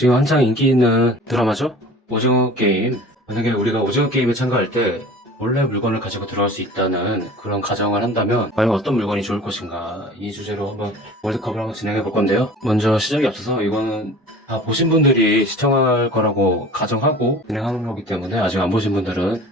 지금 한창 인기 있는 드라마죠? 오징어 게임. 만약에 우리가 오징어 게임에 참가할 때 원래 물건을 가지고 들어갈 수 있다는 그런 가정을 한다면 과연 어떤 물건이 좋을 것인가, 이 주제로 한번 월드컵을 한번 진행해 볼 건데요. 먼저 시작에 앞서서 이거는 다 보신 분들이 시청할 거라고 가정하고 진행하는 거기 때문에 아직 안 보신 분들은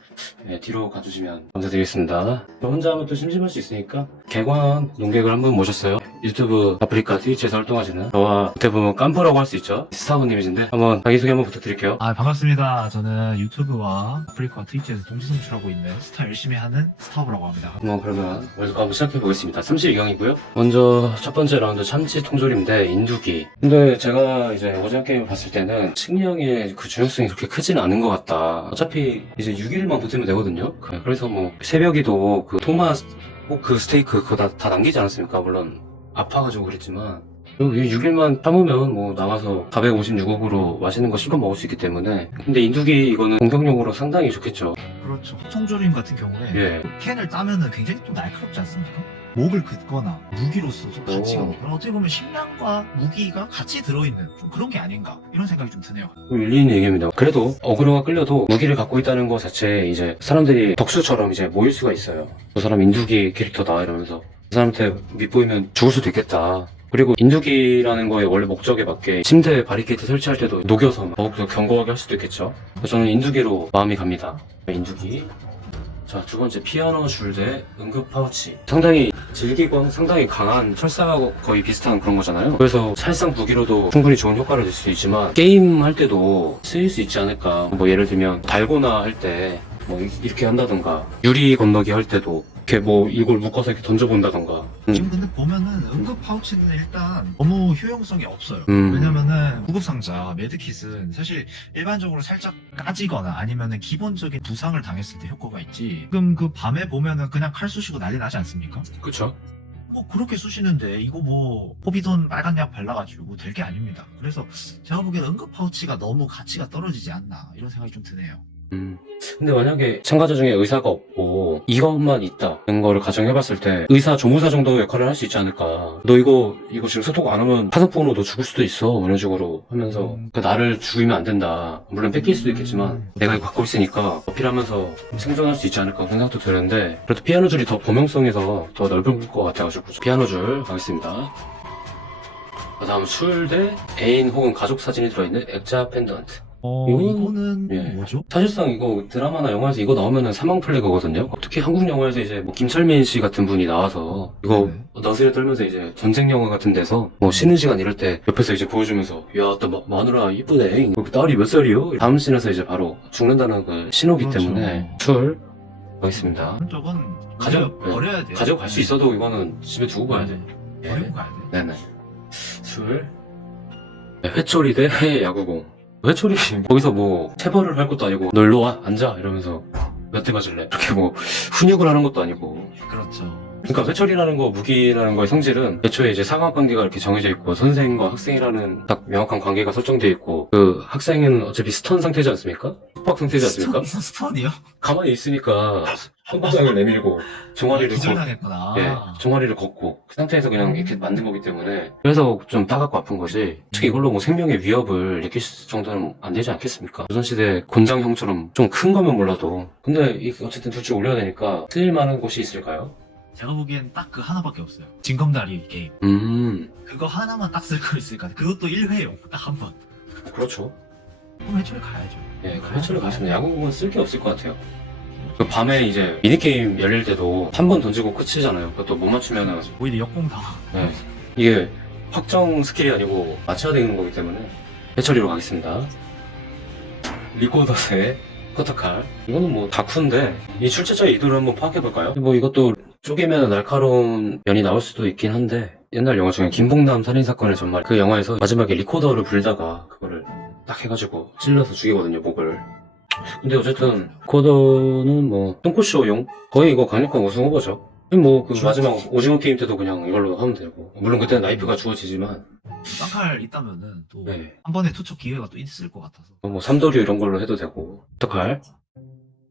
뒤로 가주시면 감사드리겠습니다. 저 혼자 하면 또 심심할 수 있으니까 개관 농객을 한 분 모셨어요. 유튜브, 아프리카, 트위치에서 활동하시는 저와 어떻게 보면 깐부라고 할 수 있죠. 스타브님이신데 한번 자기소개 한번 부탁드릴게요. 반갑습니다. 저는 유튜브와 아프리카 트위치에서 동시 송출하고 있는 스타 열심히 하는 스타브라고 합니다. 그러면 월드컵 한번 시작해 보겠습니다. 32강이고요. 먼저 첫 번째 라운드 참치 통조림 대 인두기. 근데 제가 이제 오징어 게임을 봤을 때는 식량의 그 중요성이 그렇게 크지는 않은 것 같다. 어차피 이제 6일만 버티면 되거든요. 그래서 뭐 새벽에도 그 토마스 그 스테이크 그거 다 남기지 않았습니까? 물론 아파가지고 그랬지만 여기 6일만 참으면 뭐 나가서 456억으로 맛있는 거 실컷 먹을 수 있기 때문에. 근데 인두기 이거는 공격용으로 상당히 좋겠죠. 그렇죠. 통조림 같은 경우에 예. 캔을 따면은 굉장히 또 날카롭지 않습니까? 목을 긋거나 무기로서 가치가 높고 어떻게 보면 식량과 무기가 같이 들어있는 좀 그런 게 아닌가 이런 생각이 좀 드네요. 일리 있는 얘기입니다. 그래도 어그로가 끌려도 무기를 갖고 있다는 것 자체에 이제 사람들이 덕수처럼 이제 모일 수가 있어요. 저 사람 인두기 캐릭터다 이러면서 그 사람한테 밑보이면 죽을 수도 있겠다. 그리고 인두기라는 거에 원래 목적에 맞게 침대 바리케이트 설치할 때도 녹여서 더욱더 견고하게 할 수도 있겠죠. 그래서 저는 인두기로 마음이 갑니다. 인두기. 자, 두 번째 피아노 줄 대 응급 파우치. 상당히 질기고 상당히 강한 철사하고 거의 비슷한 그런 거잖아요. 그래서 살상 무기로도 충분히 좋은 효과를 낼 수 있지만 게임 할 때도 쓰일 수 있지 않을까. 뭐 예를 들면 달고나 할 때 뭐 이렇게 한다던가 유리 건너기 할 때도 이렇게 뭐 이걸 묶어서 이렇게 던져본다던가. 지금 근데 보면은 응급 파우치는 일단 너무 효용성이 없어요. 음. 왜냐면은 구급상자, 메드킷은 사실 일반적으로 살짝 까지거나 아니면은 기본적인 부상을 당했을 때 효과가 있지. 지금 그 밤에 보면은 그냥 칼 쑤시고 난리 나지 않습니까? 그쵸? 뭐 그렇게 쑤시는데 이거 뭐 포비돈 빨간 약 발라가지고 될 게 아닙니다. 그래서 제가 보기엔 응급 파우치가 너무 가치가 떨어지지 않나 이런 생각이 좀 드네요. 근데 만약에 참가자 중에 의사가 없고 이것만 있다는 거를 가정해봤을 때 의사, 조무사 정도 역할을 할 수 있지 않을까. 너 이거 지금 소독 안 하면 파상풍으로 너 죽을 수도 있어 이런 식으로 하면서 그 나를 죽이면 안 된다. 물론 뺏길 수도 있겠지만 내가 이거 갖고 있으니까 어필하면서 생존할 수 있지 않을까 생각도 드는데, 그래도 피아노 줄이 더 범용성에서 더 넓은 것 같아가지고 피아노 줄 가겠습니다. 다음 술 대 애인 혹은 가족 사진이 들어있는 액자 펜던트. 이거는 예. 뭐죠? 사실상 이거 드라마나 영화에서 이거 나오면은 사망 플래그거든요. 특히 한국 영화에서 이제 뭐 김철민 씨 같은 분이 나와서 이거 네네. 너스레 떨면서 이제 전쟁 영화 같은 데서 뭐 쉬는 시간 이럴 때 옆에서 이제 보여주면서 야, 또 마누라 이쁘네. 그 딸이 몇 살이요? 다음 씬에서 이제 바로 죽는다는 그 신호기 그렇죠. 때문에 술 가겠습니다. 저건 가져- 버려야 돼요. 가져갈 수 있어도 이거는 집에 두고 가야 돼. 버리고 가야 돼. 네네. 술. 네, 회초리 대 야구공. 회초리 거기서 뭐 체벌을 할 것도 아니고 너 일로 와 앉아 이러면서 몇 대 맞을래 이렇게 뭐 훈육을 하는 것도 아니고. 그렇죠. 그러니까 회초리라는 거, 무기라는 거의 성질은 애초에 이제 상하관계가 이렇게 정해져 있고 선생과 학생이라는 딱 명확한 관계가 설정되어 있고, 그 학생은 어차피 스턴 상태지 않습니까? 속박 상태지 않습니까? 스턴이요? 가만히 있으니까 손바닥을 내밀고 종아리를 기절당했구나. 종아리를 걷고 그 상태에서 그냥 이렇게 만든 거기 때문에, 그래서 좀 따갑고 아픈 거지. 특히 이걸로 뭐 생명의 위협을 느낄 정도는 안 되지 않겠습니까? 조선시대 곤장형처럼 좀 큰 거면 몰라도. 근데 어쨌든 둘 줄 올려야 되니까 쓸 만한 곳이 있을까요? 제가 보기엔 딱 그 하나밖에 없어요. 징검다리 게임. 그거 하나만 딱 쓸 거 있을 것 같아요. 그것도 1회용. 딱 한 번. 그렇죠. 그럼 회초리 가야죠. 예, 그 회초리 가시면 야구공은 쓸 게 없을 것 같아요. 그 밤에 이제 미니게임 열릴 때도 한 번 던지고 끝이잖아요. 그것도 못 맞추면은, 오히려 역공당. 예, 이게 확정 스킬이 아니고 맞춰야 되는 거기 때문에 회초리로 가겠습니다. 리코더의 커터칼. 이거는 뭐 다쿠인데 이 출제자의 의도를 한번 파악해볼까요? 뭐 이것도 쪼개면 날카로운 면이 나올 수도 있긴 한데, 옛날 영화 중에 김봉남 살인사건의 전말, 그 영화에서 마지막에 리코더를 불다가 그거를 딱 해가지고 찔러서 죽이거든요, 목을. 근데 어쨌든 리코더는 뭐 똥꼬쇼용 거의 이거 강력한 우승 후보죠. 뭐 그 마지막 오징어 게임 때도 그냥 이걸로 하면 되고, 물론 그때는 나이프가 주어지지만 쌍칼 있다면은 또 네. 한 번에 투척 기회가 또 있을 것 같아서. 뭐 삼도류 이런 걸로 해도 되고. 어떡할?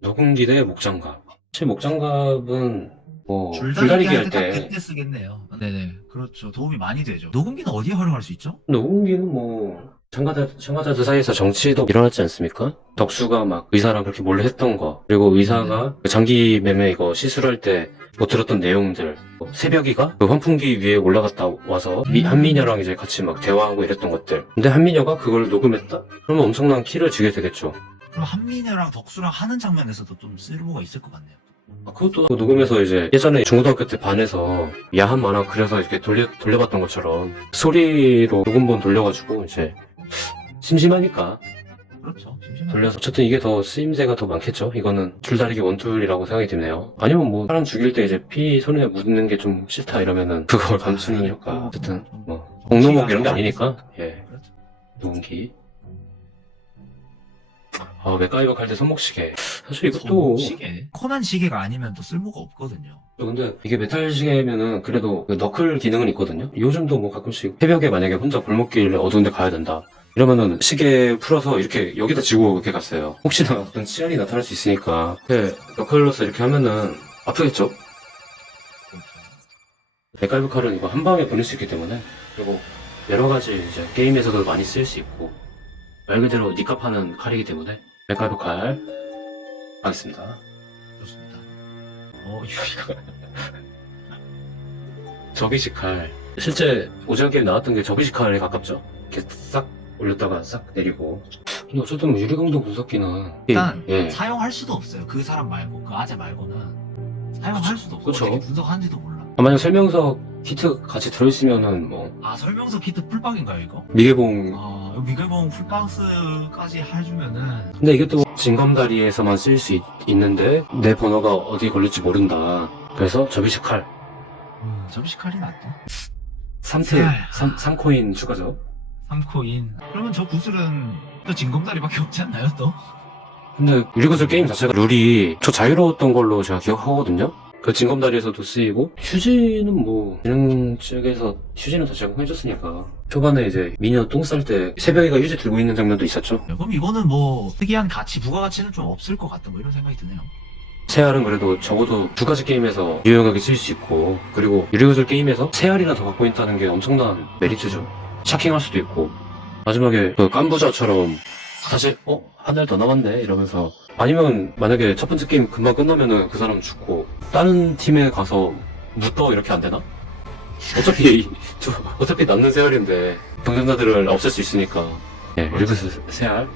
녹음기 대 목장갑. 사실 목장갑은 뭐 줄다리기 할 때 그때 쓰겠네요. 네네. 그렇죠. 도움이 많이 되죠. 녹음기는 어디에 활용할 수 있죠? 녹음기는 뭐 참가자들 사이에서 정치도 일어났지 않습니까? 덕수가 막 의사랑 그렇게 몰래 했던 거, 그리고 의사가 그 장기 매매 이거 시술할 때 뭐 들었던 내용들, 새벽이가 그 환풍기 위에 올라갔다 와서 한미녀랑 이제 같이 막 대화하고 이랬던 것들. 근데 한미녀가 그걸 녹음했다? 그러면 엄청난 키를 쥐게 되겠죠. 그럼 한민혜랑 덕수랑 하는 장면에서도 좀 쓸모가 있을 것 같네요. 그것도 녹음해서 이제 예전에 중고등학교 때 반에서 야한 만화 그려서 이렇게 돌려봤던 것처럼 소리로 녹음본 돌려가지고 이제 심심하니까 그렇죠. 심심하죠. 돌려서 어쨌든 이게 더 쓰임새가 더 많겠죠. 이거는 줄다리기 원툴이라고 생각이 드네요. 아니면 뭐 사람 죽일 때 이제 피 손에 묻는 게 좀 싫다 이러면은 그걸 감추는 효과. 어쨌든 뭐 공로목 이런 게 아니니까. 예. 그렇죠. 노은기. 맥가이버 칼 때 손목시계. 사실 이것도 시계. 코난 시계가 아니면 또 쓸모가 없거든요. 근데 이게 메탈 시계면은 그래도 그 너클 기능은 있거든요. 요즘도 뭐 가끔씩 새벽에 만약에 혼자 골목길 어두운 데 가야 된다. 이러면은 시계 풀어서 이렇게 여기다 지고 이렇게 갔어요. 혹시나 어떤 치안이 나타날 수 있으니까. 너클로서 이렇게 하면은 아프겠죠? 맥가이버 칼은 이거 한 방에 보낼 수 있기 때문에. 그리고 여러 가지 이제 게임에서도 많이 쓸 수 있고. 말 그대로 니값하는 칼이기 때문에 맥가이버 칼 하겠습니다. 좋습니다. 유리가. 접이식 칼. 실제 오징어 게임 나왔던 게 접이식 칼에 가깝죠. 이렇게 싹 올렸다가 싹 내리고. 근데 어쨌든 뭐 유리강도 분석기는 일단 예. 사용할 수도 없어요. 그 사람 말고 그 아재 말고는 사용할 수도 없고 그쵸. 어떻게 분석하는지도 몰라. 만약 설명서 키트 같이 들어있으면은 뭐 설명서 키트 풀박인가요 이거? 미개봉. 미개봉 풀박스까지 해주면은. 근데 이게 또 징검다리에서만 쓸 수 있는데 내 번호가 어디 걸릴지 모른다. 그래서 접이식 칼. 접시 칼이 낫다. 3코인 추가죠. 3코인. 그러면 저 구슬은 또 진검다리밖에 없지 않나요 또? 근데 유리구슬 게임 자체가 룰이 저 자유로웠던 걸로 제가 기억하거든요. 그 징검다리에서도 쓰이고 휴지는 뭐 기능 측에서 휴지는 다 제공해줬으니까 초반에 이제 미녀 똥 쌀 때 새벽이가 휴지 들고 있는 장면도 있었죠. 그럼 이거는 뭐 특이한 가치, 부가가치는 좀 없을 것 같은 뭐 이런 생각이 드네요. 새알은 그래도 적어도 두 가지 게임에서 유용하게 쓸 수 있고, 그리고 유리구슬 게임에서 새알이나 더 갖고 있다는 게 엄청난 메리트죠. 샤킹할 수도 있고, 마지막에 그 깐부자처럼 사실 한 달 더 남았네 이러면서, 아니면 만약에 첫 번째 게임 금방 끝나면은 그 사람 죽고 다른 팀에 가서 묻더 이렇게 안 되나? 어차피 남는 새알인데 경쟁자들을 없앨 수 있으니까. 예, 유리구슬 새알.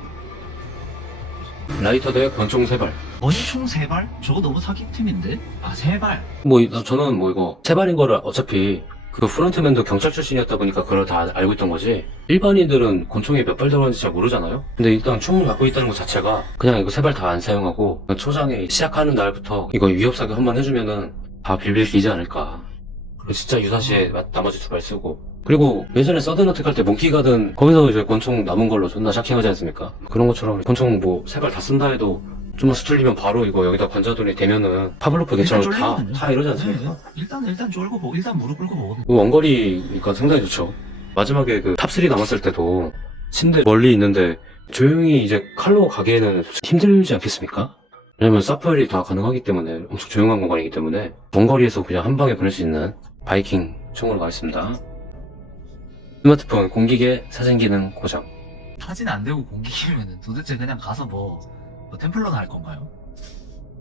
라이터 대 권총 세발. 권총 3발? 저거 너무 사기템인데? 3발. 저는 이거 세발인 거를 어차피 그 프론트맨도 경찰 출신이었다 보니까 그걸 다 알고 있던 거지. 일반인들은 권총에 몇 발 들어가는지 잘 모르잖아요. 근데 일단 총을 갖고 있다는 것 자체가 그냥 이거 세 발 다 안 사용하고 초장에 시작하는 날부터 이거 위협사격 한 번 해주면은 다 빌빌 끼지 않을까. 진짜 유사시에 나머지 2발 쓰고. 그리고 예전에 서든어택 할 때 몽키가든 거기서 이제 권총 남은 걸로 존나 샤킹하지 않습니까? 그런 것처럼 권총 뭐 세 발 다 쓴다 해도 좀만 수틀리면 바로 이거 여기다 관자돈이 되면은 파블로프 개처럼 다 이러지 않습니까? 일단 쫄고 보고 일단 무릎 꿇고 보거든. 그 원거리니까 상당히 좋죠. 마지막에 그 탑3 남았을 때도 침대 멀리 있는데 조용히 이제 칼로 가기에는 힘들지 않겠습니까? 왜냐면 사플이 다 가능하기 때문에 엄청 조용한 공간이기 때문에 원거리에서 그냥 한 방에 보낼 수 있는 바이킹 총으로 가겠습니다. 스마트폰 공기계 사진 기능 고정. 사진 안 되고 공기기면은 도대체 그냥 가서 뭐 템플러나 할 건가요?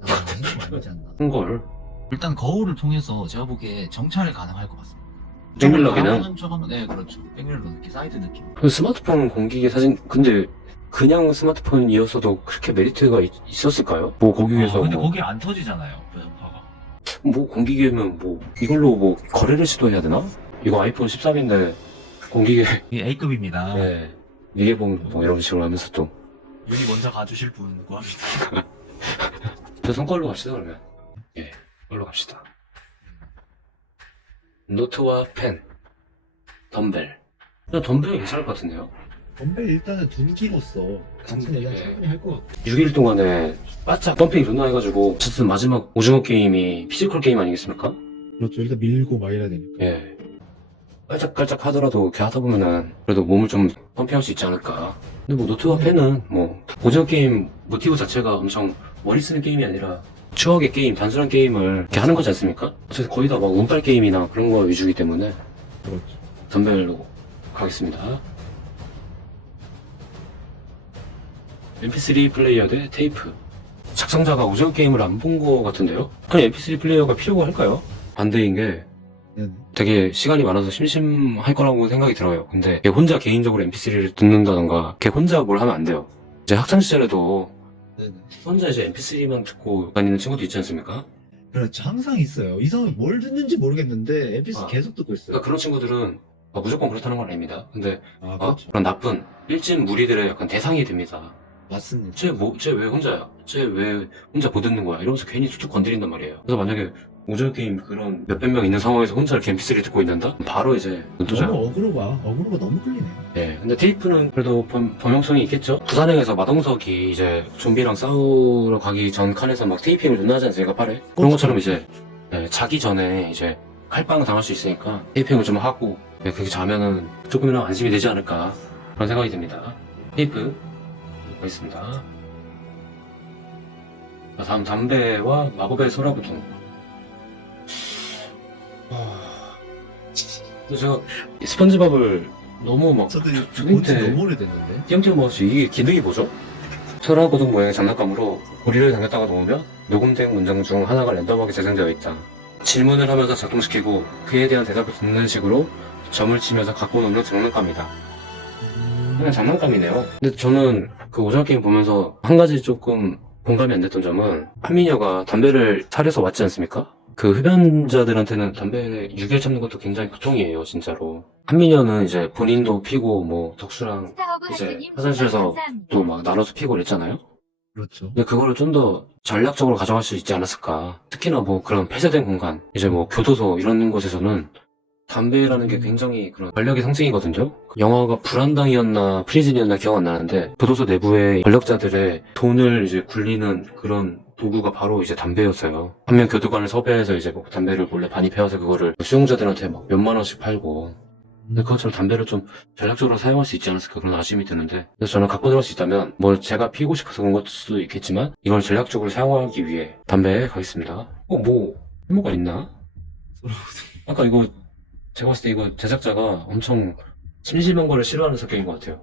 이거 아니지 않나? 한걸 일단 거울을 통해서 제가 보기에 정찰이 가능할 것 같습니다. 백밀러 기능? 네, 그렇죠. 백밀러 느낌, 사이드 느낌. 그 스마트폰 공기계 사진 근데 그냥 스마트폰이었어도 그렇게 메리트가 있었을까요? 뭐 거기에서 근데 거기 안 터지잖아요, 배전파가. 뭐 공기계면 뭐 이걸로 뭐 거래를 시도해야 되나? 이거 아이폰 13인데 공기계 이게 A급입니다. 네 미개봉 뭐 이런 식으로 하면서 또 여기 먼저 가주실 분 구합니다. 저 손걸로 갑시다 그러면. 예, 걸로 갑시다. 노트와 펜, 덤벨. 그냥 덤벨이 괜찮을 것 같은데요? 덤벨 일단은 둔기로서 같은 얘기가 네. 충분히 할 것 같아요. 6일 동안에 바짝 덤핑이 존나 해가지고 어쨌든 마지막 오징어 게임이 피지컬 게임 아니겠습니까? 그렇죠. 일단 밀고 막 이래야 되니까. 예. 깔짝깔짝 하더라도 이렇게 하다 보면은 그래도 몸을 좀 펌핑할 수 있지 않을까. 근데 뭐 노트와 펜은 뭐 오징어 게임 모티브 자체가 엄청 머리 쓰는 게임이 아니라 추억의 게임, 단순한 게임을 이렇게 하는 거지 않습니까? 어쨌든 거의 다 막 운빨 게임이나 그런 거 위주이기 때문에 그렇죠. 덤벨로 가겠습니다. MP3 플레이어 대 테이프. 작성자가 오징어 게임을 안 본 거 같은데요? 그냥 MP3 플레이어가 필요가 할까요? 반대인 게 네네. 되게 시간이 많아서 심심할 거라고 생각이 들어요. 근데 걔 혼자 개인적으로 MP3를 듣는다던가 걔 혼자 뭘 하면 안 돼요. 이제 학창시절에도 네네. 혼자 이제 MP3만 듣고 다니는 친구도 있지 않습니까? 그렇죠. 항상 있어요. 이성이 뭘 듣는지 모르겠는데 MP3 아. 계속 듣고 있어요. 그러니까 그런 친구들은 무조건 그렇다는 건 아닙니다. 근데 그렇죠. 그런 나쁜 일진 무리들의 약간 대상이 됩니다. 맞습니다. 쟤 왜 혼자야? 쟤 왜 혼자 못 듣는 거야? 이러면서 괜히 툭툭 건드린단 말이에요. 그래서 만약에 오징어 게임 그런 몇백 명 있는 상황에서 혼자 이렇게 MP3 듣고 있는다? 바로 이제 눈도장. 너무 어그로가 너무 끌리네요. 예, 근데 테이프는 그래도 범용성이 있겠죠? 부산행에서 마동석이 이제 좀비랑 싸우러 가기 전 칸에서 막 테이핑을 존나 하지 않습니까, 팔에? 그런 것처럼 이제, 예, 자기 전에 이제 칼빵 당할 수 있으니까 테이핑을 좀 하고, 예, 그렇게 자면은 조금이나마 안심이 되지 않을까, 그런 생각이 듭니다. 테이프, 가겠습니다. 자, 다음 담배와 마법의 소라부통. 근데 제가 이 스펀지밥을 너무 막 저도 초딩 때 너무 오래됐는데. 띄엄띄엄 먹었지. 이게 기능이 뭐죠? 소라고동 모양의 장난감으로 고리를 당겼다가 놓으면 녹음된 문장 중 하나가 랜덤하게 재생되어 있다. 질문을 하면서 작동시키고 그에 대한 대답을 듣는 식으로 점을 치면서 갖고 노는 장난감이다. 그냥 장난감이네요. 근데 저는 그 오징어 게임 보면서 한 가지 조금 공감이 안 됐던 점은 한미녀가 담배를 사려서 왔지 않습니까? 그 흡연자들한테는 담배 6일 참는 것도 굉장히 고통이에요, 진짜로. 한미녀는 이제 본인도 피고 뭐 덕수랑 이제 화장실에서 또 막 나눠서 피고 그랬잖아요. 그렇죠. 근데 그거를 좀 더 전략적으로 가져갈 수 있지 않았을까. 특히나 뭐 그런 폐쇄된 공간, 이제 뭐 교도소 이런 곳에서는 담배라는 게 굉장히 그런 권력의 상징이거든요. 영화가 불안당이었나 프리즌이었나 기억 안 나는데 교도소 내부의 권력자들의 돈을 이제 굴리는 그런 도구가 바로 이제 담배였어요. 한 명 교도관을 섭외해서 이제 뭐 담배를 몰래 반입해와서 그거를 수용자들한테 막 몇만 원씩 팔고. 근데 그것처럼 담배를 좀 전략적으로 사용할 수 있지 않았을까 그런 아쉬움이 드는데, 그래서 저는 갖고 들어갈 수 있다면 뭐 제가 피우고 싶어서 그런 걸 수도 있겠지만 이걸 전략적으로 사용하기 위해 담배에 가겠습니다. 뭐 뭐가 있나? 아까 이거 제가 봤을 때 이거 제작자가 엄청 심심한 거를 싫어하는 성격인 것 같아요.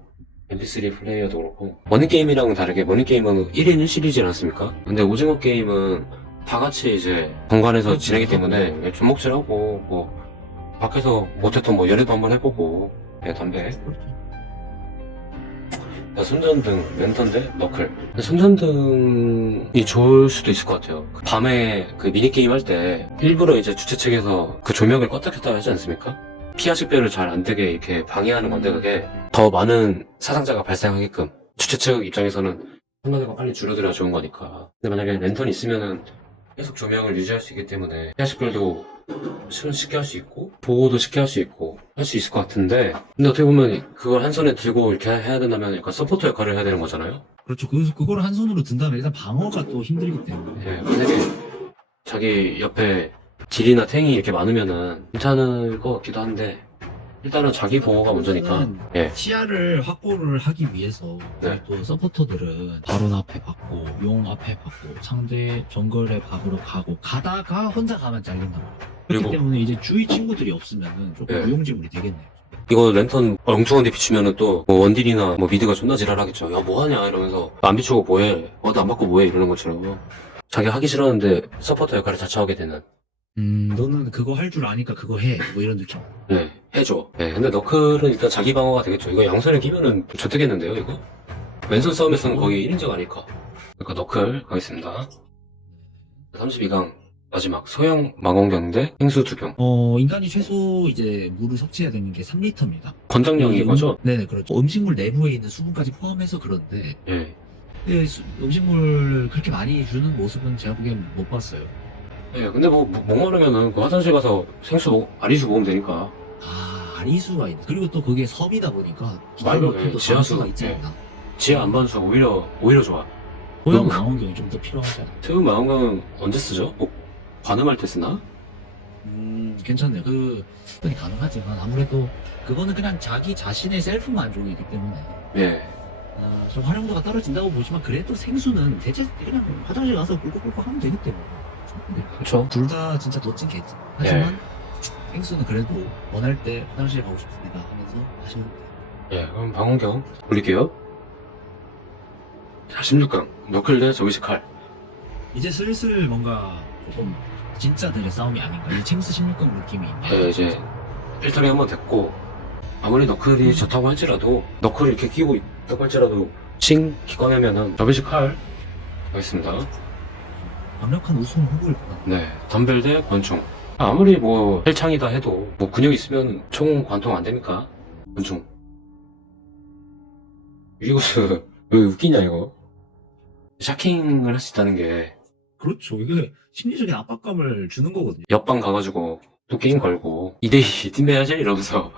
MP3 플레이어도 그렇고. 머니게임이랑은 다르게 머니게임은 1인 1시리즈지 않습니까? 근데 오징어 게임은 다 같이 이제 공간에서 지내기 때문에 주먹질하고 뭐 밖에서 못했던 뭐 연애도 한번 해보고. 담배. 손전등, 랜턴 대 너클. 손전등이 좋을 수도 있을 것 같아요. 밤에 그 미니게임 할 때 일부러 이제 주최 측에서 그 조명을 껐다 켰다 하지 않습니까? 피하 식별을 잘 안 되게 이렇게 방해하는 건데 그게 더 많은 사상자가 발생하게끔 주최 측 입장에서는 손전등가 빨리 줄어들어야 좋은 거니까. 근데 만약에 랜턴이 있으면은 계속 조명을 유지할 수 있기 때문에 피하 식별도 쉽게 할 수 있고 보호도 쉽게 할 수 있고 할 수 있을 것 같은데, 근데 어떻게 보면 그걸 한 손에 들고 이렇게 해야 된다면 약간 서포터 역할을 해야 되는 거잖아요. 그렇죠. 그거를 한 손으로 든다면 일단 방어가 또 힘들기 때문에. 예, 만약에 자기 옆에 딜이나 탱이 이렇게 많으면은 괜찮을 것 같기도 한데 일단은 자기 보호가 먼저니까. 예. 시야를 확보를 하기 위해서 네. 또 서포터들은 바론 앞에 받고 용 앞에 받고 상대 정글의 박으로 가다가 혼자 가면 잘린단 말이에요. 그렇기 그리고- 때문에 이제 주위 친구들이 없으면은 조금 네. 무용지물이 되겠네요. 이거 랜턴 엉뚱한데 비추면은 또뭐 원딜이나 뭐 미드가 존나 지랄하겠죠. 야 뭐하냐 이러면서 안 비추고 뭐해, 나 안 받고 뭐해 이러는 것처럼 자기 하기 싫었는데 서포터 역할을 자처하게 되는. 너는 그거 할 줄 아니까 그거 해. 뭐 이런 느낌. 네, 해줘. 네, 근데 너클은 일단 자기 방어가 되겠죠. 이거 양손에 끼면은 좋되겠는데요, 이거? 왼손 싸움에서는 거의 1인자가 아닐까. 그러니까 너클 가겠습니다. 32강 마지막 소형 망원경 대 행수 2병. 인간이 최소 이제 물을 섭취해야 되는 게 3리터입니다. 권장량인 거죠? 네네, 그렇죠. 음식물 내부에 있는 수분까지 포함해서 그런데, 예. 음식물 그렇게 많이 주는 모습은 제가 보기엔 못 봤어요. 예, 근데 뭐 목마르면은 그 화장실 가서 아리수 먹으면 되니까. 아리수가 있네. 그리고 또 그게 섬이다 보니까 말로 기본 또 지하수. 지하수가 있지 않나. 지하 안반수 오히려 좋아. 소형 그- 망원경이 좀 더 필요하지 않나. 소형 망원경은 언제 쓰죠? 관음할 때 쓰나? 괜찮네요. 그건 가능하지만 아무래도 그거는 그냥 자기 자신의 셀프 만족이기 때문에 예. 좀 활용도가 떨어진다고 보지만 그래도 생수는 대체 그냥 화장실 가서 꿀꺽꿀꺽 하면 되기 때문에 그렇죠. 둘 다 진짜 놓친 개지. 하지만 생수는 그래도 원할 때 화장실 가고 싶습니다 하면서 마시면 돼요. 예, 그럼 망원경 올릴게요. 자, 16강. 너클 대 조비시 칼. 이제 슬슬 뭔가 조금 진짜들의 싸움이 아닌가. 이 챔스 16강 느낌이 있네. 네, 이제 필터링 한번 됐고, 아무리 너클이 좋다고 할지라도, 너클이 이렇게 끼고 있다고 할지라도, 칭 기권하면은 조비시 칼 하겠습니다. 강력한 우승 후보일 것 같아. 네, 덤벨 대 권총. 아무리 뭐 헬창이다 해도 뭐 근육 있으면 총 관통 안 됩니까? 권총. 위고스 왜 웃기냐 이거? 샤킹을 할 수 있다는 게 그렇죠. 이게 심리적인 압박감을 주는 거거든요. 옆방 가가지고 또 게임 걸고 2대2 팀해야지 이러면서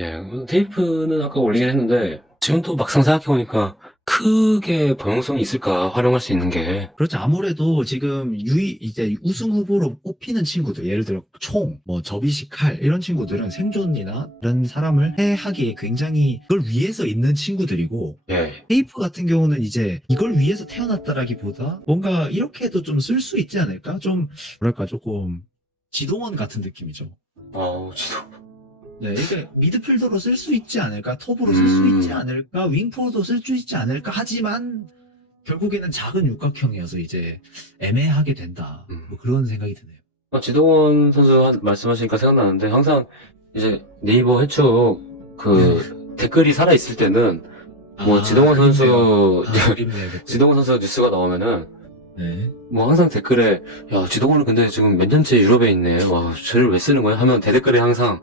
예, 테이프는 아까 올리긴 했는데 지금 또 막상 생각해보니까 크게 범용성이 있을까 활용할 수 있는 게 그렇죠. 아무래도 지금 이제 우승 후보로 뽑히는 친구들, 예를 들어 총, 뭐 접이식 칼 이런 친구들은 생존이나 이런 사람을 해하기에 굉장히 그걸 위해서 있는 친구들이고, 예, 테이프 같은 경우는 이제 이걸 위해서 태어났다라기보다 뭔가 이렇게 해도 좀 쓸 수 있지 않을까? 좀 뭐랄까 조금 지동원 같은 느낌이죠. 지도 네, 이게 미드필더로 쓸 수 있지 않을까? 톱으로 쓸 수 있지 않을까? 윙포로도 쓸 수 있지 않을까? 하지만 결국에는 작은 육각형이어서 이제 애매하게 된다. 뭐 그런 생각이 드네요. 지동원 선수 말씀하시니까 생각나는데 항상 이제 네이버 해축 그 댓글이 살아있을 때는 뭐 지동원 선수 그립네요. 그때. 지동원 선수 뉴스가 나오면은 네. 뭐 항상 댓글에 야 지동원은 근데 지금 몇 년째 유럽에 있네 와 쟤를 왜 쓰는 거야 하면 대댓글에 항상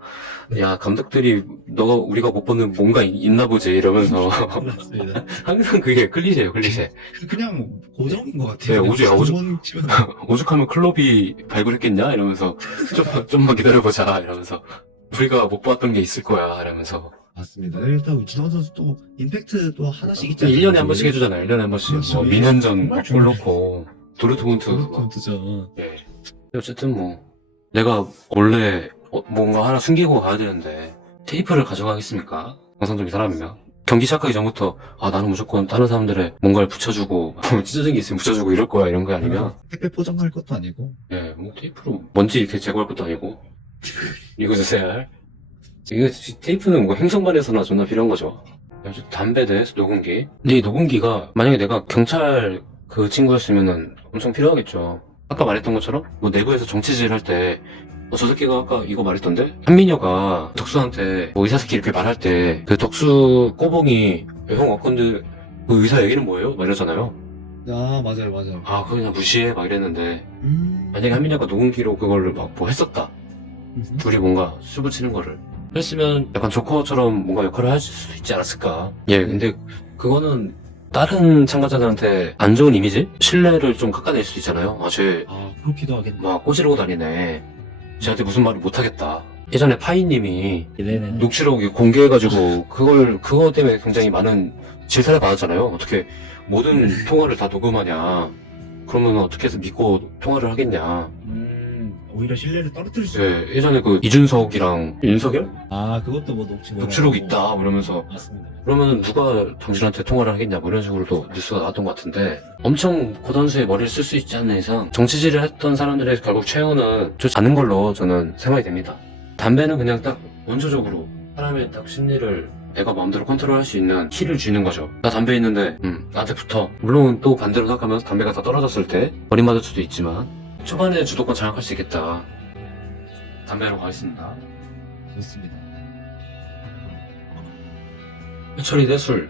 야 감독들이 너가 우리가 못 보는 뭔가 있나 보지 이러면서 맞습니다. 항상 그게 클리셰예요 클리셰. 그냥 고정인 것 네, 같아요. 오죽. 치면 오죽하면 클럽이 발굴했겠냐 이러면서 좀만 기다려보자 이러면서 우리가 못 봤던 게 있을 거야 이러면서 맞습니다. 일단 지동 선수 또 임팩트도 하나씩 있지 1년에 한 번씩 해주잖아요 1년에 한 번씩 그렇죠. 뭐 미년전 정말 골 넣고 도르트문트 막. 그렇죠. 예. 어쨌든 뭐 내가 원래 뭔가 하나 숨기고 가야 되는데 테이프를 가져가겠습니까? 정상적인 사람이면 경기 시작하기 전부터 아 나는 무조건 다른 사람들의 뭔가를 붙여주고 찢어진 게 있으면 붙여주고 이럴 거야 이런 거 아니면 택배 포장할 것도 아니고. 예, 뭐 테이프로 먼지 이렇게 제거할 것도 아니고 이거 주세요 할. 이거 테이프는 뭐 행성반에서나 존나 필요한 거죠. 아주 담배 대 녹음기. 근데 이 녹음기가 만약에 내가 경찰 그 친구였으면은 엄청 필요하겠죠. 아까 말했던 것처럼 뭐 내부에서 정치질 할 때 저 새끼가 아까 이거 말했던데 한민여가 덕수한테 뭐 의사 새끼 이렇게 말할 때 그 덕수 꼬봉이 형 근데 그 의사 얘기는 뭐예요? 막 이러잖아요. 아, 맞아요. 아 그거 그냥 무시해 막 이랬는데 만약에 한민여가 녹음기로 그거를 막 뭐 했었다. 둘이 뭔가 술 붙이는 거를 했으면 약간 조커처럼 뭔가 역할을 할 수 있지 않았을까. 예, 근데 그거는 다른 참가자들한테 안 좋은 이미지? 신뢰를 좀 깎아낼 수도 있잖아요. 그렇기도 하겠네. 막 꼬지르고 다니네. 쟤한테 무슨 말을 못하겠다. 예전에 파이님이 네네. 녹취록 공개해가지고 그거 때문에 굉장히 많은 질타를 받았잖아요. 어떻게 모든 통화를 다 녹음하냐. 그러면 어떻게 해서 믿고 통화를 하겠냐. 오히려 신뢰를 떨어뜨릴 수. 예, 예전에 그 이준석이랑 윤석열? 그것도 뭐 녹취록 있다 이러면서 맞습니다. 그러면 누가 당신한테 통화를 하겠냐 뭐 이런 식으로도 뉴스가 나왔던 것 같은데 엄청 고단수의 머리를 쓸 수 있지 않는 이상 정치질을 했던 사람들의 결국 최후는 좋지 않은 걸로 저는 생각이 됩니다. 담배는 그냥 딱 원초적으로 사람의 딱 심리를 내가 마음대로 컨트롤할 수 있는 키를 쥐는 거죠. 나 담배 있는데 나한테 붙어. 물론 또 반대로 생각하면 담배가 다 떨어졌을 때 버림받을 수도 있지만 초반에 주도권 장악할 수 있겠다. 담배로 가겠습니다. 좋습니다. 해처리 대 술.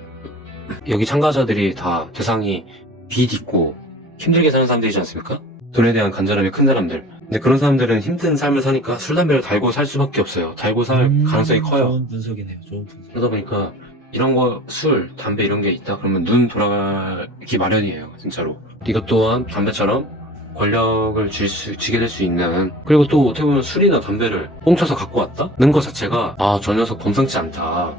여기 참가자들이 다 대상이 빚 있고 힘들게 사는 사람들이지 않습니까? 돈에 대한 간절함이 큰 사람들. 근데 그런 사람들은 힘든 삶을 사니까 술, 담배를 달고 살 수밖에 없어요. 달고 살 가능성이 커요. 좋은 분석이네요. 좋은 분석. 그러다 보니까 이런 거, 술, 담배 이런 게 있다 그러면 눈 돌아가기 마련이에요. 진짜로. 이것 또한 담배처럼 권력을 쥐게 될 수 있는, 그리고 또 어떻게 보면 술이나 담배를 꽁쳐서 갖고 왔다는 것 자체가 저 녀석 범상치 않다.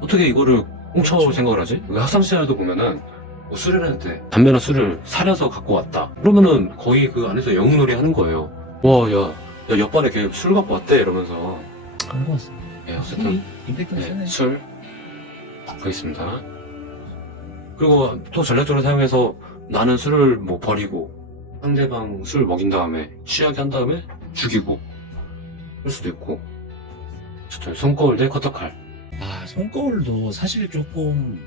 어떻게 이거를 꽁쳐 생각을 하지? 학창시절도 보면은 뭐 술을 할 때 담배나 술을 사려서 갖고 왔다 그러면은 거의 그 안에서 영웅놀이 하는 거예요. 야 옆반에 걔 술 갖고 왔대 이러면서. 그런 것 같습니다. 예, 어쨌든 임팩트가 세네. 술 가겠습니다. 그리고 또 전략적으로 사용해서 나는 술을 뭐 버리고 상대방 술 먹인 다음에 취하게 한 다음에 죽이고 그럴 수도 있고. 어쨌든 손거울 대 커터칼. 손거울도 사실 조금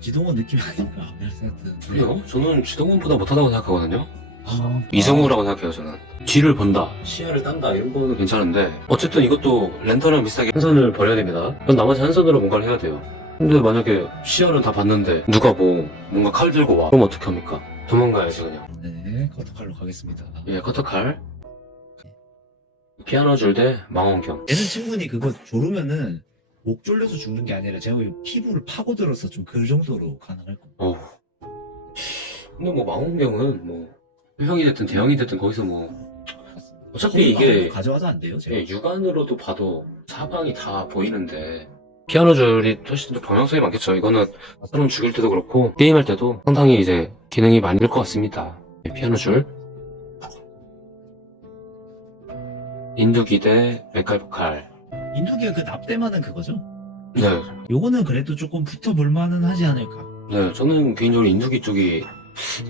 지동원 느낌이 아닌가 이런 생각 드는데. 그래요? 저는 지동원보다 못하다고 생각하거든요. 아, 이승우라고 생각해요, 저는. 뒤를 본다, 시야를 딴다, 이런 거는 괜찮은데, 어쨌든 이것도 랜턴이랑 비슷하게 한 선을 벌여야 됩니다. 그럼 나머지 한 선으로 뭔가를 해야 돼요. 근데 만약에 시야를 다 봤는데, 누가 뭔가 칼 들고 와. 그럼 어떻게 합니까? 도망가야지, 그냥. 네, 커터칼로 가겠습니다. 예, 커터칼. 피아노 줄 대 망원경. 얘는 충분히 그거 조르면은 목 졸려서 죽는 게 아니라 제가 보기엔 피부를 파고들어서 좀 그 정도로 가능할 겁니다. 어우. 근데 뭐 망원경은 뭐, 형이 됐든 대형이 됐든 거기서 뭐, 어차피 이게 가져와도 안 돼요, 제가. 예, 육안으로도 봐도 사방이 다 보이는데 피아노 줄이 훨씬 더 방향성이 많겠죠. 이거는 사람 죽일 때도 그렇고 게임할 때도 상당히 이제 기능이 많을 것 같습니다. 예, 피아노 줄 인두기 대 맥갈칼. 인두기가 그 납땜하는 그거죠? 네, 요거는 그래도 조금 붙어볼 만은 하지 않을까. 네, 저는 개인적으로 인두기 쪽이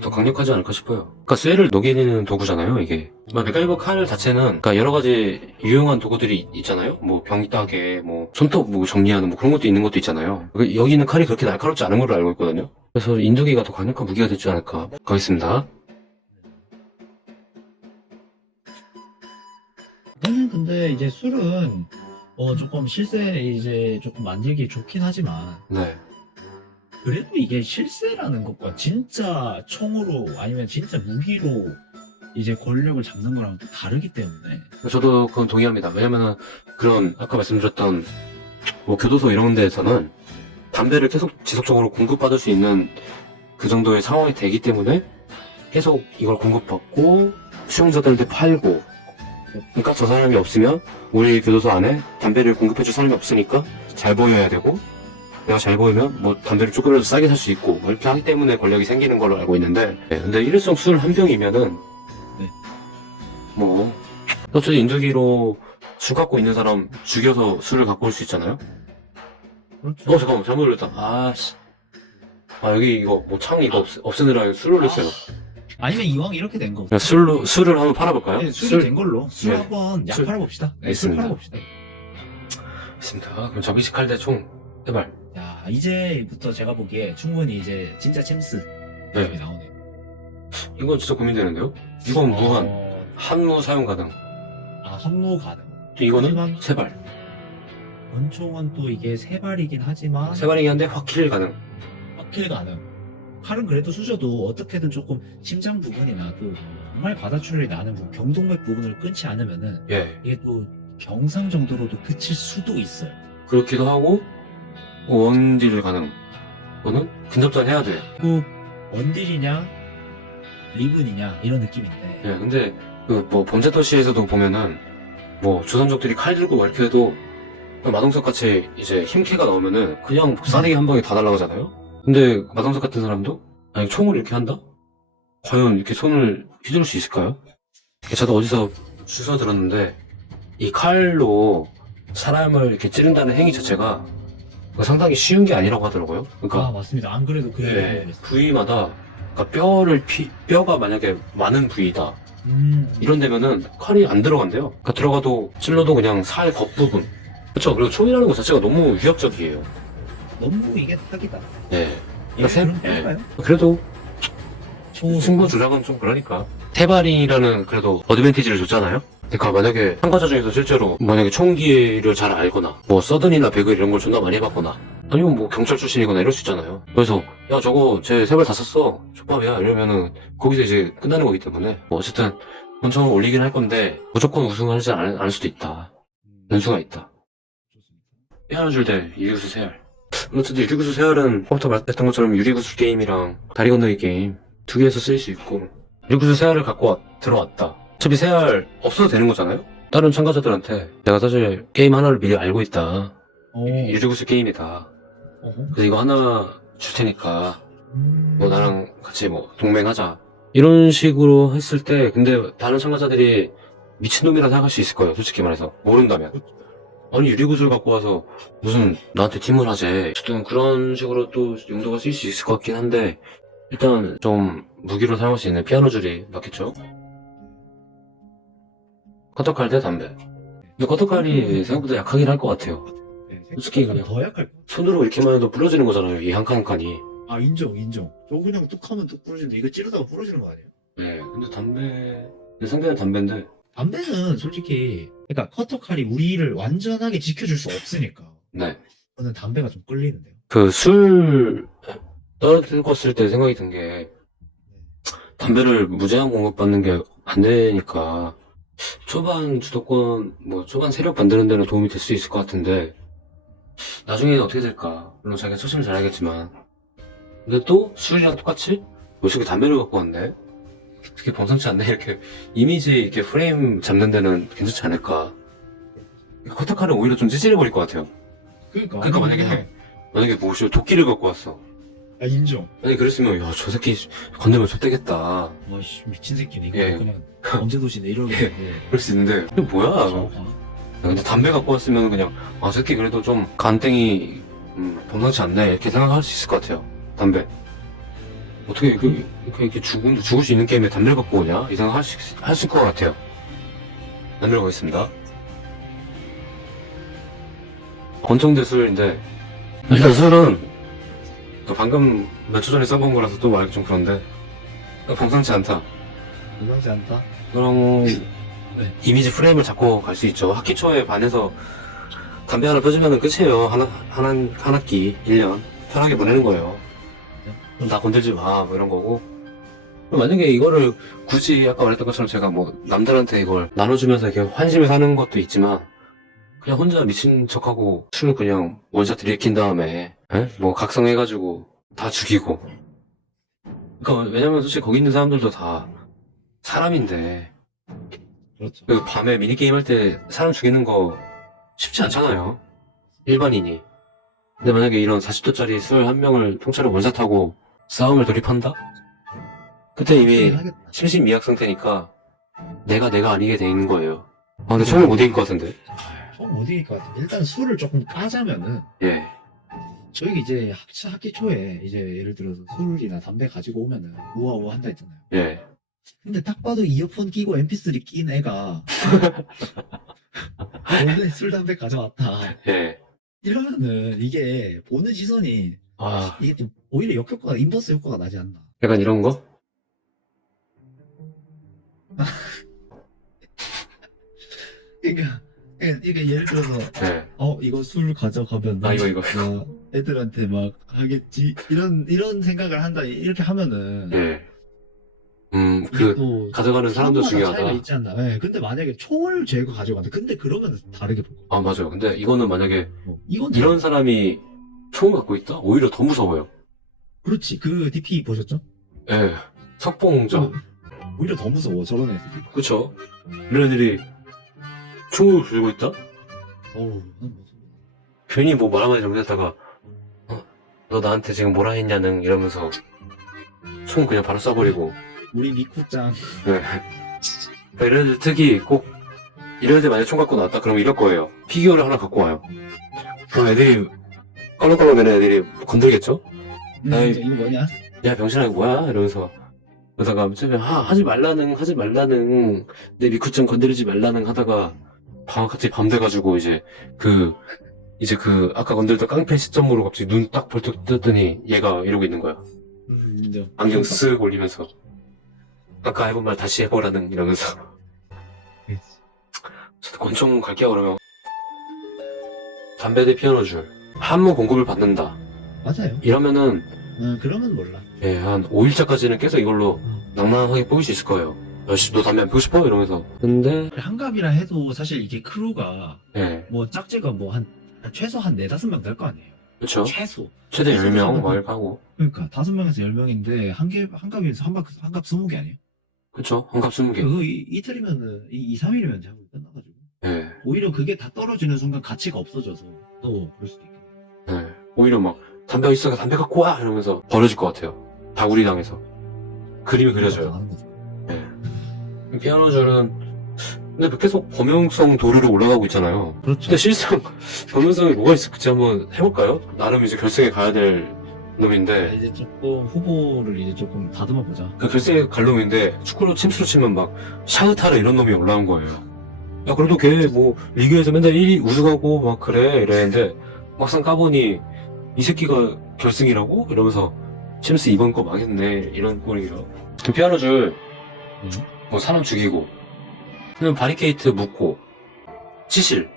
더 강력하지 않을까 싶어요. 그러니까 쇠를 녹이는 도구잖아요, 이게. 맥가이버 칼 자체는 그러니까 여러 가지 유용한 도구들이 있잖아요. 뭐 병 따개, 뭐 손톱 뭐 정리하는 뭐 그런 것도 있는 것도 있잖아요. 여기 있는 칼이 그렇게 날카롭지 않은 걸로 알고 있거든요. 그래서 인두기가 더 강력한 무기가 되지 않을까. 가겠습니다. 저는 근데 이제 술은 조금 실세 이제 조금 만들기 좋긴 하지만 네. 그래도 이게 실세라는 것과 진짜 총으로 아니면 진짜 무기로 이제 권력을 잡는 거랑 또 다르기 때문에. 저도 그건 동의합니다. 왜냐면은 그런 아까 말씀드렸던 뭐 교도소 이런 데에서는 담배를 계속 지속적으로 공급받을 수 있는 그 정도의 상황이 되기 때문에 계속 이걸 공급받고 수용자들한테 팔고, 그러니까 저 사람이 없으면 우리 교도소 안에 담배를 공급해줄 사람이 없으니까 잘 보여야 되고, 내가 잘 보이면 뭐 담배를 조금이라도 싸게 살 수 있고 뭐 이렇게 하기 때문에 권력이 생기는 걸로 알고 있는데, 네, 근데 일회성 술 한 병이면은 네. 뭐 어차피 인두기로 술 갖고 있는 사람 죽여서 술을 갖고 올 수 있잖아요. 그렇죠. 잠깐만 잘못 올렸다. 아씨. 여기 이거 뭐 창 이거 없애느라 술 올렸어요. 아니면 이왕 이렇게 된 거. 그냥 술을 한번 팔아볼까요? 네, 술이 된 걸로 술 네. 한번 약 술. 팔아봅시다. 네, 술 알겠습니다. 팔아봅시다. 있습니다. 그럼 접이식 칼 대 총 해발. 자, 이제부터 제가 보기에 충분히 이제 진짜 챔스 네. 나오네요. 이건 진짜 고민되는데요? 이건 무한 한무 사용 가능. 한무 가능. 또 이거는 하지만 세 발. 권총은 또 이게 세 발이긴 하지만 세 발이긴 한데 확킬 가능. 확킬 가능. 칼은 그래도 쑤셔도 어떻게든 조금 심장 부분이나 또 정말 과다출혈이 나는 부분, 경동맥 부분을 끊지 않으면은 예. 이게 또 경상 정도로도 그칠 수도 있어요. 그렇기도 하고 원딜 가능. 이거는 근접전 해야 돼. 꼭 원딜이냐 리븐이냐 이런 느낌인데. 예. 근데 그 뭐 범죄도시에서도 보면은 뭐 조선족들이 칼 들고 막 이렇게 해도 마동석 같이 이제 힘캐가 나오면은 그냥 싸대기 한 방에 다 날아가잖아요. 근데 마동석 같은 사람도 아니 총을 이렇게 한다? 과연 이렇게 손을 휘두를 수 있을까요? 저도 어디서 주워 들었는데 이 칼로 사람을 이렇게 찌른다는 행위 자체가 상당히 쉬운 게 아니라고 하더라고요. 그러니까 맞습니다. 안 그래도 그 예, 부위마다 그러니까 뼈가 만약에 많은 부위다 이런 데면은 칼이 안 들어간대요. 그러니까 들어가도 찔러도 그냥 살 겉부분. 그렇죠. 그리고 총이라는 것 자체가 너무 위협적이에요. 너무 이게 딱이다. 예. 예, 그런 예. 건가요? 그래도 승부 조작은 좀 그러니까. 태발이라는 그래도 어드밴티지를 줬잖아요. 그러니까 만약에 참가자 중에서 실제로 만약에 총기를 잘 알거나 뭐 서든이나 배그 이런 걸 존나 많이 해봤거나 아니면 뭐 경찰 출신이거나 이럴 수 있잖아요. 그래서 야 저거 제 세 발 다 썼어 족밥이야 이러면은 거기서 이제 끝나는 거기 때문에 뭐 어쨌든 권총을 올리긴 할 건데 무조건 우승하지 않을 수도 있다. 변수가 있다. 피아노줄 대 유리구슬 세알. 어쨌든 유리구슬 세알은 아까부터 말했던 것처럼 유리구슬 게임이랑 다리 건너기 게임 두 개에서 쓸 수 있고, 유리구슬 세알을 갖고 들어왔다. 어차피 세알 없어도 되는 거잖아요? 다른 참가자들한테 내가 사실 게임 하나를 미리 알고 있다. 유리구슬 게임이다. 그래서 이거 하나 줄 테니까 뭐 나랑 같이 뭐 동맹하자. 이런 식으로 했을 때 근데 다른 참가자들이 미친놈이라 생각할 수 있을 거예요. 솔직히 말해서 모른다면. 아니 유리구슬 갖고 와서 무슨 나한테 팀을 하재. 어쨌든 그런 식으로 또 용도가 쓰일 수 있을 것 같긴 한데 일단 좀 무기로 사용할 수 있는 피아노 줄이 맞겠죠? 커터칼 대 담배. 근데 커터칼이 생각보다 약하긴 할 것 같아요. 솔직히 그냥 더 약할 거. 손으로 이렇게만 해도 부러지는 거잖아요. 이 한 칸 한 칸이. 아, 인정, 인정. 저거 그냥 뚝 하면 뚝 부러지는데 이거 찌르다가 부러지는 거 아니에요? 네, 근데 내 상대는 담배인데. 담배는 솔직히, 그러니까 커터 칼이 우리를 완전하게 지켜줄 수 없으니까. 네. 저는 담배가 좀 끌리는데요. 그 술 떨어뜨렸을 때 생각이 든 게, 담배를 무제한 공급받는 게 안 되니까, 초반 주도권, 뭐, 초반 세력 만드는 데는 도움이 될 수 있을 것 같은데, 나중에는 어떻게 될까? 물론 자기가 처신을 잘하겠지만. 근데 또, 술이랑 똑같이, 뭐, 저렇게 담배를 갖고 왔네? 그게 범상치 않네? 이렇게, 이미지, 이렇게 프레임 잡는 데는 괜찮지 않을까? 커터칼은 오히려 좀 찌질해버릴 것 같아요. 그러니까 만약에 뭐, 도끼를 갖고 왔어. 아, 인정. 아니, 그랬으면, 야, 저 새끼 건들면 좆되겠다. 와씨 미친 새끼네 이거 예. 그냥 언제 도시네 이러는데 그럴 수 있는데, 이거 뭐야? 근데 담배 갖고 왔으면 그냥, 아, 새끼 그래도 좀 간땡이, 범상치 않네. 이렇게 생각할 수 있을 것 같아요. 담배. 어떻게 이렇게 죽을 수 있는 게임에 담배를 갖고 오냐? 이 생각 할 수 있을 것 같아요. 담배를 가겠습니다. 권총대 술인데, 일단 술은, 방금 몇 초 전에 써본 거라서 또 말하기 좀 그런데, 범상치 않다. 무상치 않다. 그럼, 이미지 프레임을 잡고 갈 수 있죠. 학기 초에 반해서 담배 하나 펴주면 끝이에요. 한 학기, 1년. 편하게 보내는 거예요. 그럼 나 건들지 마, 뭐 이런 거고. 그럼 만약에 이거를 굳이 아까 말했던 것처럼 제가 뭐 남들한테 이걸 나눠주면서 이렇게 환심을 사는 것도 있지만, 그냥 혼자 미친 척하고 술 그냥 원샷 들이킨 다음에, 뭐 각성해가지고 다 죽이고. 그러니까 왜냐면 솔직히 거기 있는 사람들도 다 사람인데, 그렇죠. 그 밤에 미니게임 할 때 사람 죽이는 거 쉽지 않잖아요. 일반인이. 근데 만약에 이런 40도짜리 술 한 명을 통째로 원샷하고 싸움을 돌입한다? 그때 이미 하겠다. 심신미약 상태니까 내가 아니게 돼 있는 거예요. 아, 근데 총을 못 이길 것 같은데. 총 어디일 것 같은데 일단 술을 조금 까자면은 예. 저희가 이제 학기 초에 이제 예를 들어서 술이나 담배 가지고 오면은 우아우아 한다 했잖아요. 예. 근데 딱 봐도 이어폰 끼고 MP3 낀 애가 원래 술 담배 가져왔다 예. 이러면은 이게 보는 시선이 아, 이게 좀 오히려 역효과가 인버스 효과가 나지 않나. 약간 이런 거? 그러니까 이게 예를 들어서 예. 이거 술 가져가면 아, 이거. 나 애들한테 막 하겠지 이런 생각을 한다 이렇게 하면은 예. 이게 또 가져가는 사람도 사람마다 차이가 중요하다. 있지 않나. 네, 근데 만약에 총을 제가 가져간다. 근데 그러면 다르게 볼 거야. 아, 맞아요. 근데 이거는 만약에 이건 이런 사람이 총을 갖고 있다? 오히려 더 무서워요. 그렇지. 그 DP 보셨죠? 예. 석봉정. 오히려 더 무서워 저런 애들이. 그쵸? 이런 애들이 총을 들고 있다? 어우, 난 무서워. 괜히 뭐 말 한마디 잘못했다가 너 나한테 지금 뭐라 했냐는 이러면서 총 그냥 바로 쏴버리고. 우리 미쿠짱. 네. 그러니까 이런 애들 특히 꼭 이런 애들 만약에 총 갖고 나왔다 그러면 이럴 거예요. 피규어를 하나 갖고 와요. 그럼 애들이 껄렁껄렁대는 애들이 건들겠죠? 아이, 이거 뭐냐? 야 병신아 이거 뭐야? 이러면서 그러다가 하지 말라는 내 미쿠짱 건드리지 말라는 하다가 갑자기 밤 돼가지고 이제 아까 건들던 깡패 시점으로 갑자기 눈 딱 벌떡 뜨더니 얘가 이러고 있는 거야. 인정. 안경 쓱 올리면서 아까 해본 말 다시 해보라는 이러면서. 저도 권총 갈게요 그러면. 담배 대 피아노 줄 한무 공급을 받는다 맞아요. 이러면은 그러면 몰라. 예, 한 5일차까지는 계속 이걸로 낭낭하게 보일 수 있을 거예요. 야씨 너 담배 안 피우고 싶어? 이러면서. 근데 한갑이라 해도 사실 이게 크루가 예, 뭐 짝지가 뭐 최소 한 4-5명 될 거 아니에요. 그쵸. 최소. 최대 최소 10명 하고. 막 이렇게 하고. 그러니까 5명에서 10명인데 한갑에서 한갑 20개 아니에요? 그쵸. 한갑 20개. 그 이틀이면은 2-3일이면 작업이 끝나가지고 예, 오히려 그게 다 떨어지는 순간 가치가 없어져서 또 그럴 수도 있겠네. 예. 오히려 막 담배 있어가 담배 갖고 와! 이러면서 버려질 것 같아요. 다구리 당해서. 그림이 그려져요. 하는 거죠. 예. 피아노 줄은 근데 계속 범용성 도루로 올라가고 있잖아요. 그렇죠. 근데 실상 범용성이 뭐가 있을지 한번 해볼까요? 나름 이제 결승에 가야 될 놈인데 이제 조금 후보를 이제 조금 다듬어 보자. 그 결승에 갈 놈인데 축구로 침수로 치면 막 샤흐타르 이런 놈이 올라온 거예요. 야 그래도 걔 뭐 리그에서 맨날 1위 우승하고 막 그래 이랬는데 막상 까보니 이 새끼가 결승이라고? 이러면서 심스 이번 거 망했네 이런 꼴이요. 피아노 줄 음. 뭐 사람 죽이고 그냥 바리케이트 묶고 치실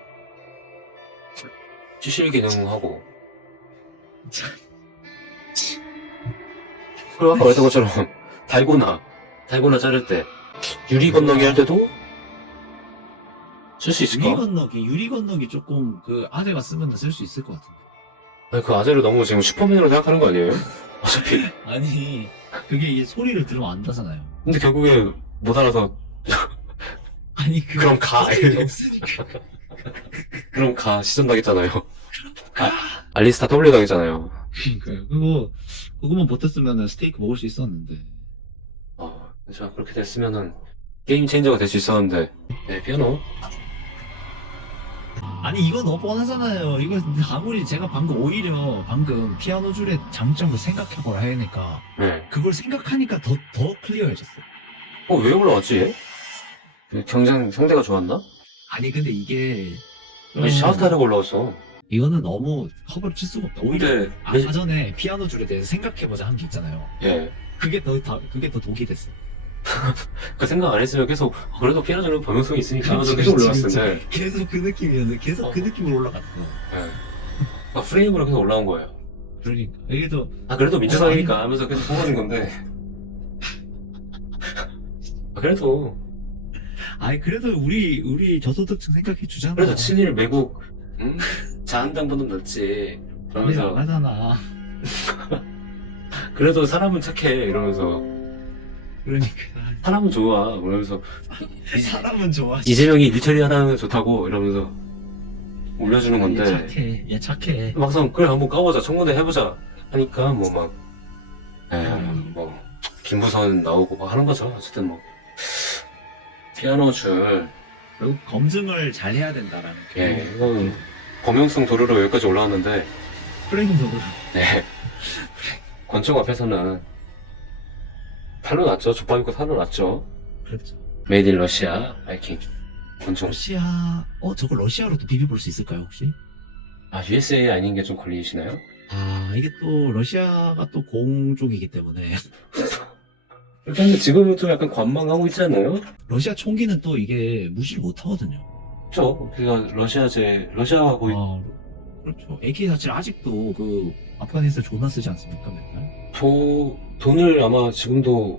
기능하고 그리고 아까 말했던 것처럼 달고나 자를 때 유리 건너기 할 때도 쓸 수 있을까? 유리 건너기 조금 그 아재가 쓰면 쓸 수 있을 것 같은데. 아니, 그 아재를 너무 지금 슈퍼맨으로 생각하는 거 아니에요? 어차피. 아니, 그게 이게 소리를 들으면 안다잖아요. 근데 결국에 못 알아서 아니, 그럼 가. 버튼이 없으니까. 그럼 시전 당했잖아요. 알리스타 W 당했잖아요. 그러니까요. 그거만 버텼으면 스테이크 먹을 수 있었는데. 자, 그렇게 됐으면은 게임 체인저가 될 수 있었는데. 네, 피아노. 아니, 이건 너무 뻔하잖아요. 이거 아무리 제가 방금 피아노 줄의 장점을 생각해보라 하니까, 네. 그걸 생각하니까 더 클리어해졌어요. 왜 올라왔지 얘? 경쟁 상대가 좋았나? 아니, 근데 이게. 아니, 샤우트하려고 올라왔어. 이거는 너무 커버를 칠 수가 없다. 오히려 근데, 아까 전에 피아노 줄에 대해서 생각해보자 한 게 있잖아요. 예. 그게 더 독이 됐어. 그 생각 안 했으면 계속, 그래도 피아노 줄은 범용성이 있으니까 하면서 계속 올라갔을 텐데. 계속 그 느낌이었는데, 계속 그 느낌으로 올라갔어. 예. 프레임으로 계속 올라온 거예요. 그러니까. 이게 또, 그래도 민주당이니까 하면서 계속 뽑아준 건데. 그래도 그래도 우리 저소득층 생각해 주잖아. 그래도 친일 매국 자한당보다 낫지. 안 그러면서 하잖아. 그래도 사람은 착해 이러면서 그러니까. 사람은 좋아 그러면서 사람은 좋아. 이재명이 리처리 하나는 좋다고 이러면서 올려주는 건데 얘 착해. 막상 그래 한번 까보자 청문회 해보자 하니까 뭐 김부선 나오고 막 하는 거죠. 어쨌든 뭐 피아노 줄 결국 검증을 잘 해야 된다라는 게. 예, 이건 범용성 도루로 여기까지 올라왔는데 프레임적으로. 네. 권총 앞에서는 탈로 났죠. 족밥 입고 탈로 났죠. 그렇죠. 메이드 인 러시아 바이킹 권총. 저거 러시아로도 비벼볼 수 있을까요, 혹시? USA 아닌 게 좀 걸리시나요? 이게 또 러시아가 또 공족이기 때문에 근데 지금은 좀 약간 관망하고 있지 않나요? 러시아 총기는 또 이게 무시를 못 하거든요. 그렇죠. 그러니까 러시아가 거의 그렇죠. AK-47 아직도 그 아프가니스탄 존나 쓰지 않습니까, 맨날? 돈을 아마 지금도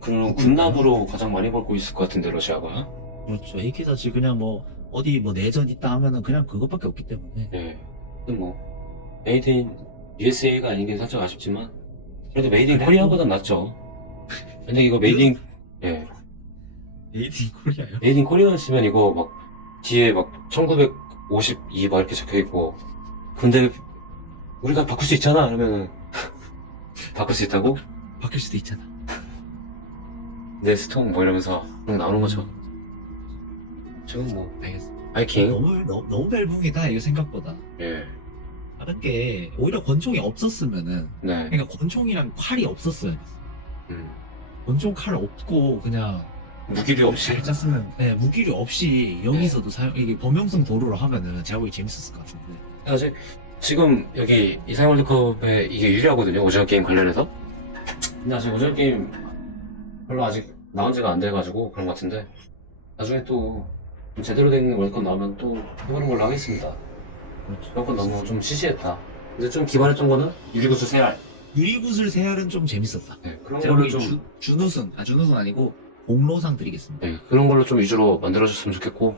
그런 군납으로 가장 많이 벌고 있을 것 같은데 러시아가. 그렇죠. AK-47 그냥 뭐 어디 뭐 내전 있다 하면은 그냥 그것밖에 없기 때문에. 네. 근데 뭐 메이드 인 USA가 아닌 게 살짝 아쉽지만 그래도 메이드 인 코리아보단 낫죠. 근데 이거 메이드 인 메이드 인 코리아요? 메이드 인 코리아였으면 이거 막 뒤에 막 1952 막 이렇게 적혀있고 근데 우리가 바꿀 수 있잖아 이러면은 바꿀 수 있다고? 바뀔 수도 있잖아. 네 스톤 뭐 이러면서 막 나오는 거죠. 지금 뭐 알겠어. 바이킹 너무 벨붕이다, 이거 생각보다. 예. 다른 게 오히려 권총이 없었으면은, 네. 그러니까 권총이랑 칼이 없었어요. 음. 권총 칼 없고 그냥 무기류 없이 잘 짰으면, 네, 무기류 없이 여기서도 이게 범용성 도루로 하면은 제가 보기 재밌었을 것 같은데. 사실 지금 여기 이상 월드컵에 이게 유리하거든요. 오징어 게임 관련해서. 근데 아직 오징어 게임 별로 아직 나온 지가 안 돼가지고 그런 것 같은데 나중에 또 좀 제대로 된 월드컵 나오면 또 해보는 걸로 하겠습니다. 그렇죠. 그건 너무 좀 시시했다. 근데 좀 기발했던 거는 유리구슬 세알. 유리구슬 세알은 좀 재밌었다. 네, 그런 제가 걸로 보기 좀 준우승 아니고 공로상 드리겠습니다. 네, 그런 걸로 좀 위주로 만들어줬으면 좋겠고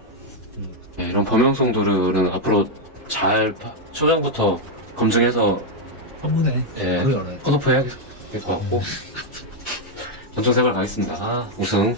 네, 이런 범용성 도루는 앞으로 잘 초장부터 검증해서 청문회 예, 바로 열어야 돼. 컷오프 해야 될 것 같고 전청생활 가겠습니다. 우승